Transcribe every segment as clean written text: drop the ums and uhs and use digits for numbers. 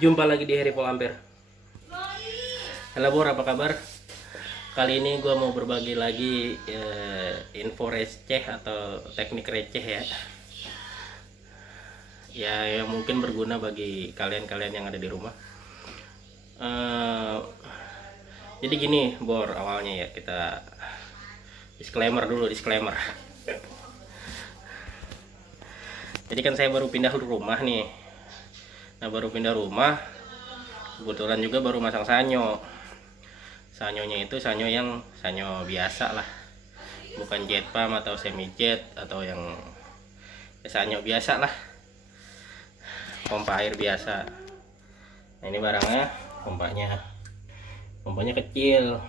Jumpa lagi di Harry Polampir. Halo Bor, apa kabar? Kali ini gue mau berbagi lagi info receh atau teknik receh ya. Yang mungkin berguna bagi kalian-kalian yang ada di rumah. Jadi gini Bor, awalnya ya kita disclaimer dulu. Jadi kan saya baru pindah rumah nih. Nah baru pindah rumah, kebetulan juga baru masang sanyo. Sanyonya itu sanyo yang sanyo biasa lah, bukan jet pump atau semi jet atau yang sanyo biasa lah, pompa air biasa. Nah ini barangnya, pompanya kecil.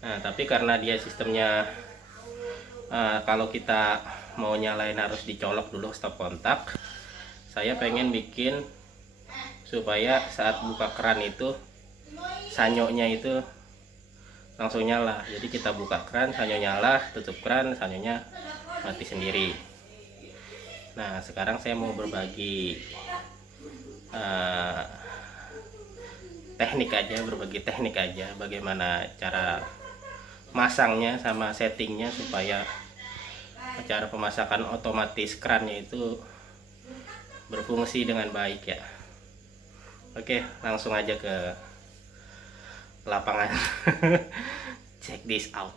Nah tapi karena dia sistemnya kalau kita mau nyalain harus dicolok dulu stop kontak. Saya pengen bikin supaya saat buka keran itu sanyonya itu langsung nyala. Jadi kita buka keran, sanyo nyala, tutup keran, sanyonya mati sendiri. Nah sekarang saya mau berbagi teknik aja bagaimana cara masangnya sama settingnya supaya cara pemasakan otomatis kerannya itu berfungsi dengan baik ya. Oke, langsung aja ke lapangan. Check this out.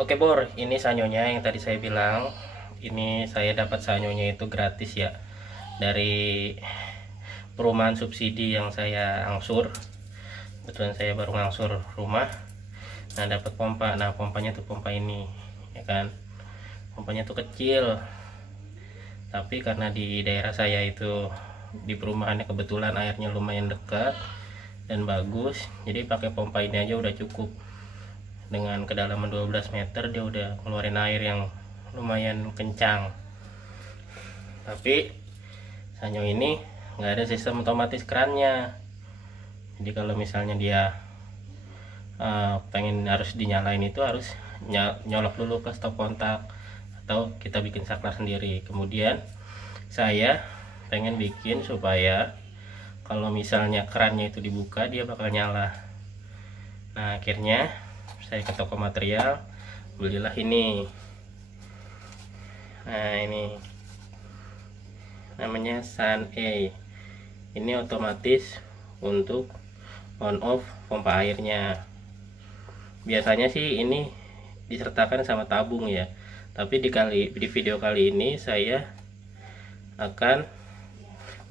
Oke Bor, ini sanyonya yang tadi saya bilang. Ini saya dapat sanyonya itu gratis ya, dari perumahan subsidi yang saya angsur. Kebetulan saya baru ngangsur rumah. Nah dapat pompa. Nah pompanya tuh pompa ini ya kan, pompanya tuh kecil, tapi karena di daerah saya itu di perumahannya kebetulan airnya lumayan dekat dan bagus, jadi pakai pompa ini aja udah cukup. Dengan kedalaman 12 meter dia udah ngeluarin air yang lumayan kencang. Tapi sanyo ini nggak ada sistem otomatis kerannya. Jadi kalau misalnya dia pengen harus dinyalain itu harus nyolok dulu ke stop kontak atau kita bikin saklar sendiri. Kemudian saya pengen bikin supaya kalau misalnya kerannya itu dibuka dia bakal nyala. Nah akhirnya saya ke toko material, belilah ini. Nah ini namanya Sun A. Ini otomatis untuk on off pompa airnya. Biasanya sih ini disertakan sama tabung ya, tapi di video kali ini saya akan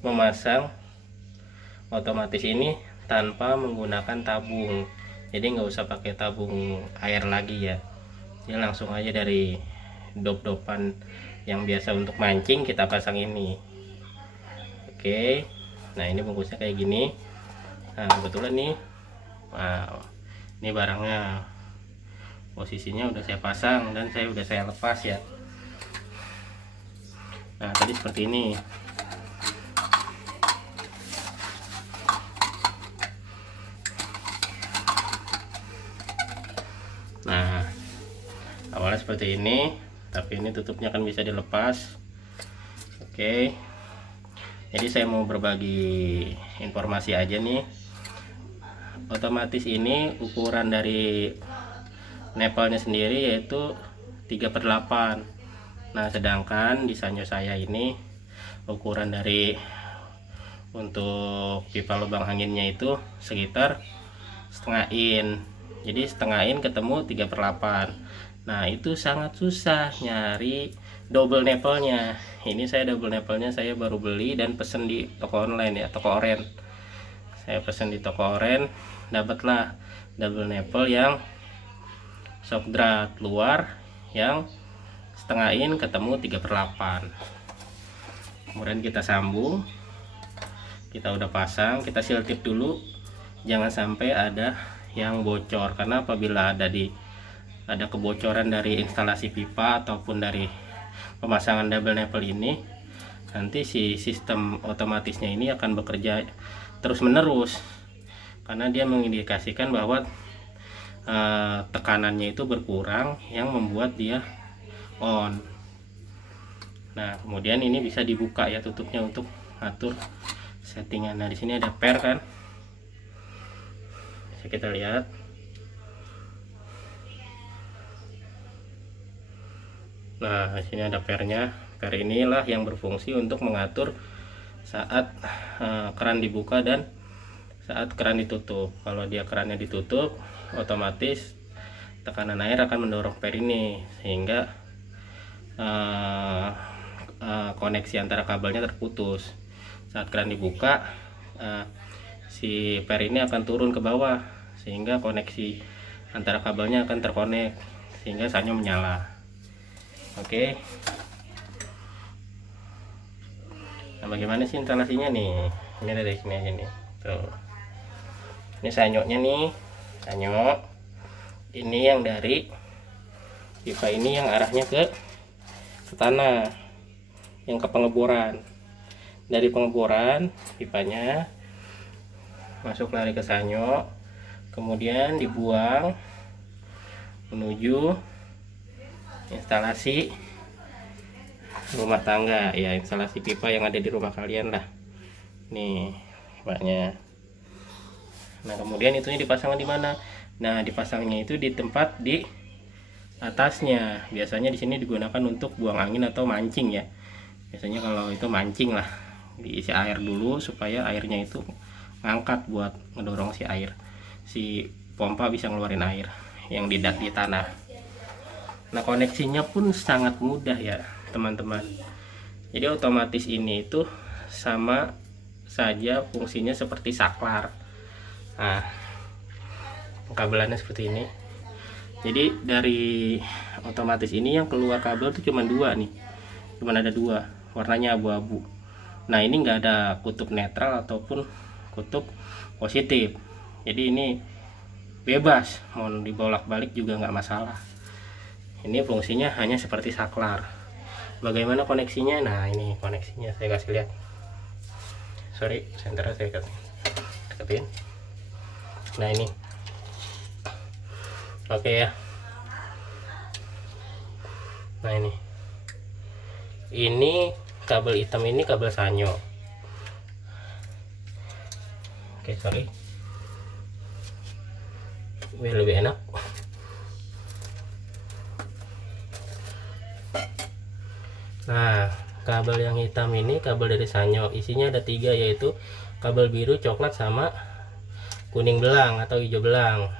memasang otomatis ini tanpa menggunakan tabung. Jadi nggak usah pakai tabung air lagi ya, jadi langsung aja dari dop-dopan yang biasa untuk mancing kita pasang ini. Oke, nah ini bungkusnya kayak gini. Nah kebetulan nih, wow, ini barangnya posisinya udah saya pasang dan udah saya lepas ya. Nah tadi seperti ini. Nah awalnya seperti ini, tapi ini tutupnya kan bisa dilepas. Oke, jadi saya mau berbagi informasi aja nih. Otomatis ini ukuran dari nepalnya sendiri yaitu 3/8. Nah sedangkan di sanyo saya ini ukuran dari untuk pipa lubang anginnya itu sekitar setengah in. Jadi setengah in ketemu 3/8. Nah itu sangat susah nyari double nepelnya. Ini saya double nepelnya saya baru beli dan pesen di toko online ya, toko oren. Saya pesen di toko oren, dapatlah double nepel yang shock drat luar yang setengah in ketemu 3/8. Kemudian kita sambung, kita udah pasang, kita seal tip dulu, jangan sampai ada yang bocor, karena apabila ada kebocoran dari instalasi pipa ataupun dari pemasangan double nipple ini, nanti si sistem otomatisnya ini akan bekerja terus menerus, karena dia mengindikasikan bahwa tekanannya itu berkurang yang membuat dia on. Nah kemudian ini bisa dibuka ya tutupnya untuk atur settingan. Nah di sini ada pair kan, bisa kita lihat. Nah di sini ada pairnya. Pair inilah yang berfungsi untuk mengatur saat keran dibuka dan saat keran ditutup. Kalau dia kerannya ditutup, otomatis tekanan air akan mendorong pair ini sehingga koneksi antara kabelnya terputus. Saat keran dibuka, si pair ini akan turun ke bawah sehingga koneksi antara kabelnya akan terkonek sehingga sanyo menyala. Oke. Nah bagaimana sih instalasinya nih? Ini dari sini aja nih. Tuh. Ini sanyonya nih, sanyo. Ini yang dari pipa ini yang arahnya ke tanah, yang ke pengeboran. Dari pengeboran pipanya masuk lari ke sanyo, kemudian dibuang menuju instalasi rumah tangga ya, instalasi pipa yang ada di rumah kalian lah. Nih pipanya. Nah kemudian itunya dipasang di mana? Nah dipasangnya itu di tempat di atasnya. Biasanya di sini digunakan untuk buang angin atau mancing ya. Biasanya kalau itu mancing lah, diisi air dulu supaya airnya itu ngangkat buat ngedorong si air, si pompa bisa ngeluarin air yang di tanah. Nah koneksinya pun sangat mudah ya teman-teman. Jadi otomatis ini itu sama saja fungsinya seperti saklar. Nah kabelannya seperti ini. Jadi dari otomatis ini yang keluar kabel itu cuma dua nih, cuma ada dua, warnanya abu-abu. Nah ini nggak ada kutub netral ataupun kutub positif, jadi ini bebas mau dibolak-balik juga nggak masalah. Ini fungsinya hanya seperti saklar. Bagaimana koneksinya? Nah ini koneksinya saya kasih lihat. Sorry, senternya saya deketin. Nah ini oke ya. Nah ini kabel hitam, ini kabel sanyo. Oke sorry, biar lebih enak. Nah kabel yang hitam ini kabel dari sanyo, isinya ada 3, yaitu kabel biru, coklat, sama kuning belang atau hijau belang.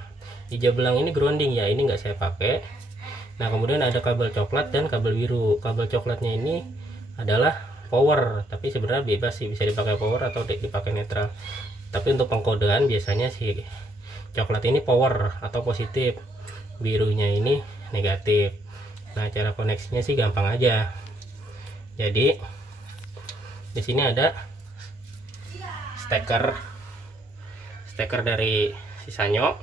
Hijau belang ini grounding ya, ini nggak saya pakai. Nah kemudian ada kabel coklat dan kabel biru. Kabel coklatnya ini adalah power, tapi sebenarnya bebas sih, bisa dipakai power atau dipakai netral. Tapi untuk pengkodean biasanya si coklat ini power atau positif, birunya ini negatif. Nah cara koneksinya sih gampang aja. Jadi di sini ada steker dari si sanyo.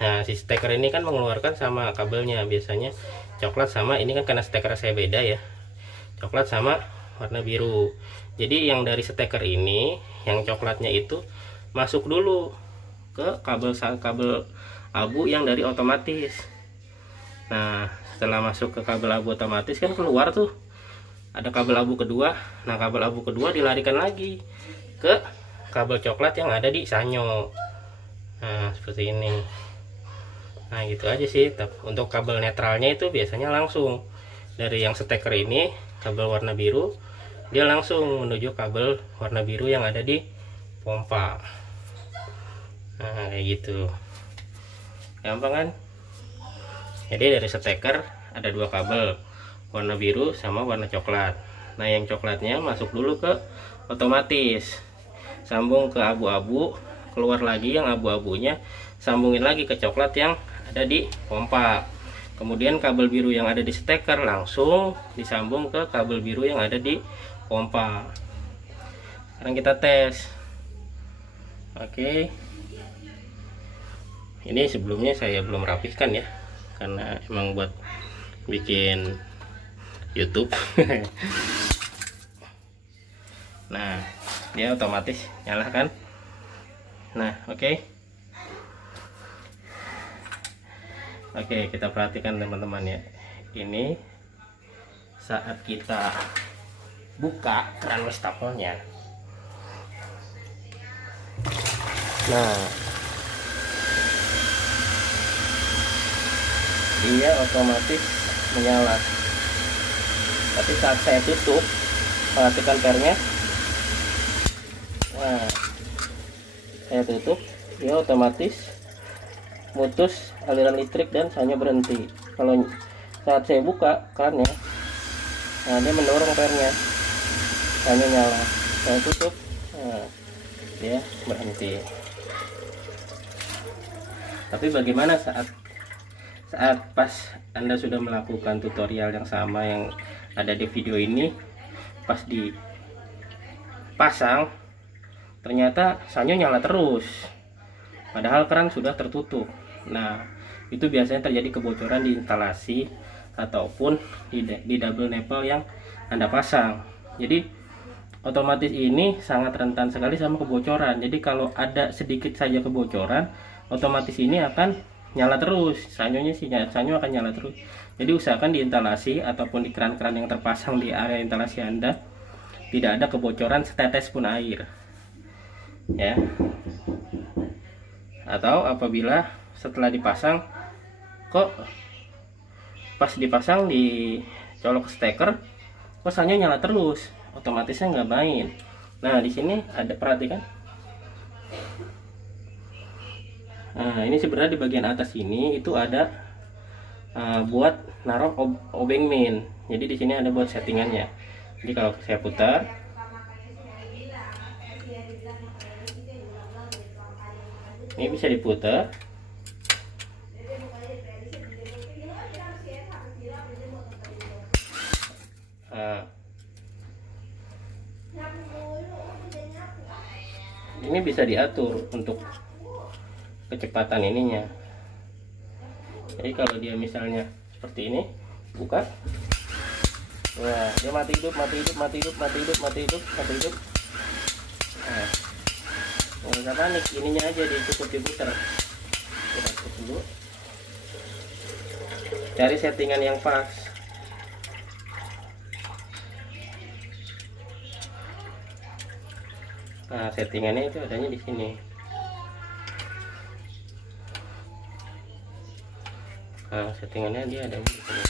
Nah si steker ini kan mengeluarkan sama kabelnya, biasanya coklat sama, ini kan karena steker saya beda ya, coklat sama warna biru. Jadi yang dari steker ini, yang coklatnya itu masuk dulu ke kabel abu yang dari otomatis. Nah setelah masuk ke kabel abu otomatis kan keluar tuh ada kabel abu kedua. Nah kabel abu kedua dilarikan lagi ke kabel coklat yang ada di sanyo. Nah seperti ini. Nah gitu aja sih. Untuk kabel netralnya itu biasanya langsung dari yang steker ini, kabel warna biru, dia langsung menuju kabel warna biru yang ada di pompa. Nah kayak gitu, gampang kan? Jadi dari steker ada 2 kabel, warna biru sama warna coklat. Nah yang coklatnya masuk dulu ke otomatis, sambung ke abu-abu, keluar lagi yang abu-abunya, sambungin lagi ke coklat yang ada di pompa. Kemudian kabel biru yang ada di steker langsung disambung ke kabel biru yang ada di pompa. Sekarang kita tes. Oke, ini sebelumnya saya belum rapihkan ya, karena emang buat bikin YouTube. Nah, dia otomatis nyala kan. Nah, oke. Oke, kita perhatikan teman-teman ya. Ini saat kita buka keran wastafelnya. Nah, dia otomatis menyala. Tapi saat saya tutup, perhatikan pernya. Nah, saya tutup, dia otomatis mutus aliran listrik dan hanya berhenti. Kalau saat saya buka kerannya, nah dia mendorong pernya, hanya nyala. Saya tutup, nah, dia berhenti. Tapi bagaimana saat pas Anda sudah melakukan tutorial yang sama yang ada di video ini, pas dipasang ternyata sanyo nyala terus padahal keran sudah tertutup. Nah, itu biasanya terjadi kebocoran di instalasi ataupun di double nipple yang Anda pasang. Jadi otomatis ini sangat rentan sekali sama kebocoran. Jadi kalau ada sedikit saja kebocoran, otomatis ini akan nyala terus. Sanyonya sih, sanyo akan nyala terus. Jadi usahakan di instalasi ataupun di keran-keran yang terpasang di area instalasi Anda tidak ada kebocoran setetes pun air. Ya. Atau apabila setelah dipasang kok pas dipasang di colok steker kok sanyo nyala terus, otomatisnya nggak main. Nah, di sini ada, perhatikan. Nah, ini sebenarnya di bagian atas ini itu ada buat naruh obeng main. Jadi di sini ada buat settingannya. Jadi kalau saya putar, ini bisa diputar. Nah, ini bisa diatur untuk kecepatan ininya. Jadi kalau dia misalnya seperti ini, buka, nah dia mati hidup. Nah, nggak usah panik, ininya aja cukup diputar. Kita tutup dulu, cari settingan yang pas. Nah, settingannya itu adanya di sini. Nah, settingannya dia adanya di sini.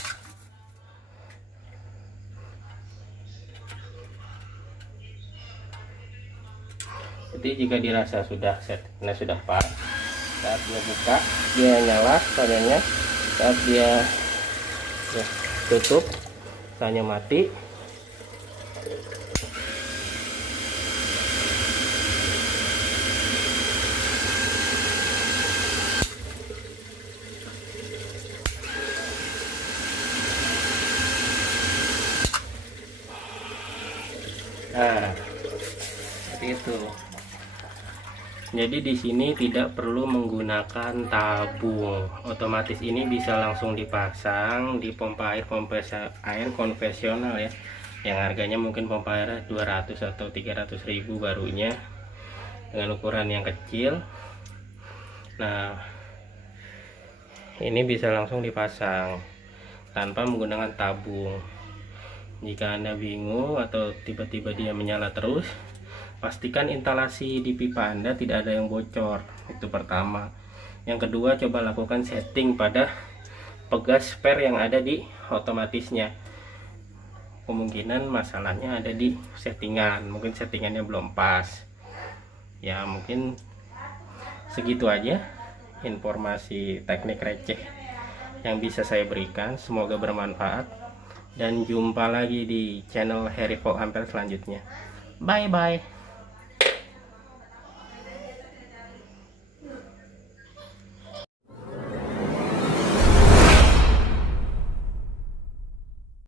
Jadi jika dirasa sudah settingnya sudah pas, saat dia buka dia nyala sanyonya, saat dia tutup sanyo mati. Nah, seperti itu. Jadi di sini tidak perlu menggunakan tabung, otomatis ini bisa langsung dipasang di pompa air konvensional ya, yang harganya mungkin pompa air 200 atau 300 ribu barunya, dengan ukuran yang kecil. Nah, ini bisa langsung dipasang tanpa menggunakan tabung. Jika Anda bingung atau tiba-tiba dia menyala terus, pastikan instalasi di pipa Anda tidak ada yang bocor. Itu pertama. Yang kedua, coba lakukan setting pada pegas spare yang ada di otomatisnya. Kemungkinan masalahnya ada di settingan, mungkin settingannya belum pas. Ya, mungkin segitu aja informasi teknik receh yang bisa saya berikan. Semoga bermanfaat. Dan jumpa lagi di channel Harry Volt Ampere selanjutnya. Bye bye.